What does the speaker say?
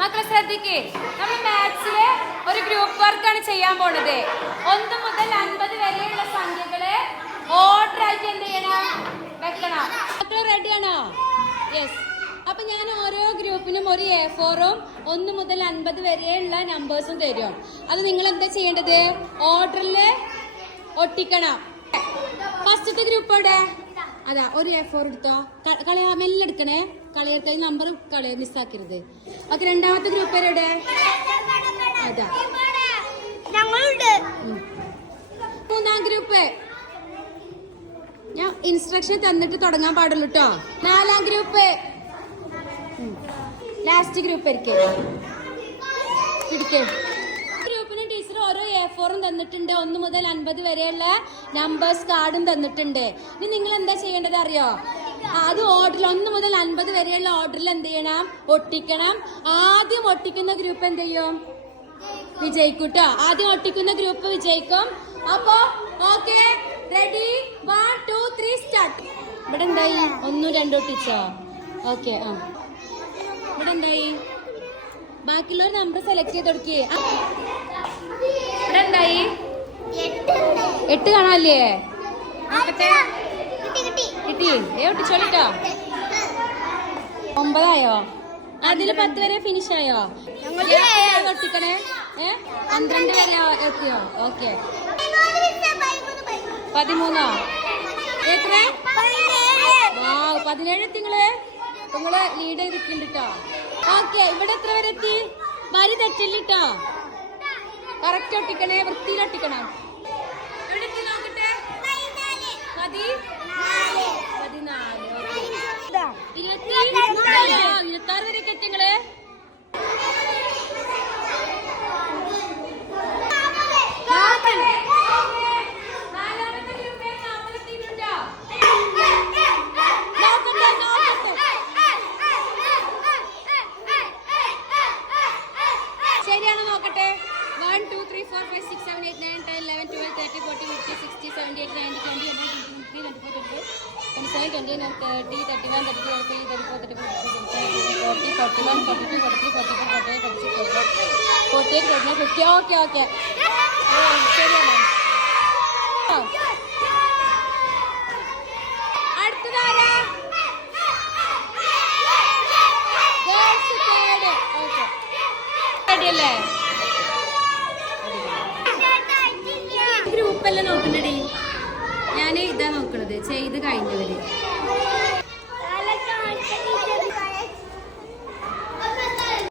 മക്കളെ ശ്രദ്ധിക്കേ, നമ്മൾ മാത്സിലെ ഒരു ഗ്രൂപ്പ് വർക്കാണ് ചെയ്യാൻ പോണത്. 1 മുതൽ 50 വരെയുള്ള സംഖ്യകളെ ഓർഡർ ആയിട്ട് എന്ത് ചെയ്യണം, വെക്കണം. മക്കൾ റെഡിയാണോ? യെസ്. അപ്പൊ ഞാൻ ഓരോ ഗ്രൂപ്പിനും ഒരു A4ഉം 1 മുതൽ 50 വരെയുള്ള നമ്പേഴ്സും തരും. അത് നിങ്ങൾ എന്താ ചെയ്യേണ്ടത്, ഓർഡറിൽ ഒട്ടിക്കണം. ഫസ്റ്റത്തെ ഗ്രൂപ്പ് എവിടെ? അതാ, ഒരു A4 എടുത്തോ. മെല്ലെ എടുക്കണേ, കളയത്തെ നമ്പർ മിസ്സാക്കരുത്. ഓക്കെ, രണ്ടാമത്തെ ഗ്രൂപ്പ് എവിടെ? അതാ, മൂന്നാം ഗ്രൂപ്പ് ഞാൻ ഇൻസ്ട്രക്ഷൻ തന്നിട്ട് തുടങ്ങാൻ പാടുള്ളൂ കേട്ടോ. 4ാം ഗ്രൂപ്പ്, ലാസ്റ്റ് ഗ്രൂപ്പ് ഗ്രൂപ്പിന് ടീച്ചർ ഓരോ A4ഉം തന്നിട്ടുണ്ട്. 1 മുതൽ 50 വരെയുള്ള നമ്പേഴ്സ് കാർഡും തന്നിട്ടുണ്ട്. ഇനി നിങ്ങൾ എന്താ ചെയ്യേണ്ടത് അറിയോ? അത് ഓർഡറിൽ 1 മുതൽ 50 വരെയുള്ള ഓർഡറിൽ എന്ത് ചെയ്യണം, ഒട്ടിക്കണം. ആദ്യം ഒട്ടിക്കുന്ന ഗ്രൂപ്പ് എന്ത് ചെയ്യും, വിജയിക്കും കേട്ടോ. ആദ്യം ഒട്ടിക്കുന്ന ഗ്രൂപ്പ് വിജയിക്കും. അപ്പൊ ഓക്കെ, റെഡി, 1 2 3 സ്റ്റാർട്ട്. ഇവിടെ എന്തായി, 1 2 ഒട്ടിച്ചോ? ഓക്കെ, ഇവിടെ എന്തായി, ബാക്കിയുള്ള നമ്പർ സെലക്ട് ചെയ്ത് കൊടുക്കേ. ഇവിടെ എന്തായി, 8 കാണാല്ലേ? കിട്ടി, ഒട്ടിച്ചോളിട്ടോ. 9 ആയോ? അതില് 10 വരെ ഫിനിഷ് ആയോ? ഒട്ടിക്കണേ. 12 വരെ എത്തിയോ? ഓക്കെ, 13 എത്ര? 17 നിങ്ങള് ലീഡ് ചെയ്തിട്ടുണ്ട് കേട്ടോ. ഓക്കെ, ഇവിടെ എത്ര വരെ എത്തി? വരി തെറ്റില്ലോ, കറക്റ്റ് ഒട്ടിക്കണേ, വൃത്തിയിൽ ഒട്ടിക്കണം. എവിടെ എത്തി നോക്കട്ടെ? 14, 26 വരെയൊക്കെ എത്തി നിങ്ങള്. ശരിയാണ്, നോക്കട്ടെ. 1 2 3 4 5 6 7 8 9 10 11 12 13 14 15 16 17 18 19 20 21 22 23 24 25 26 27 28 29 30 31 32 33 34 35 36 40 41 42 43 44 45 46 47 48 49 50. ഓക്കെ ഓക്കെ, ശരിയാണ്. അടുത്തതാരാ? ഓക്കെ, റെഡിയല്ലേ? ഗ്രൂപ്പല്ലേ നോക്കണ്ടടി? ഞാൻ ഇതാ നോക്കണത്, ചെയ്ത് കഴിഞ്ഞവര്.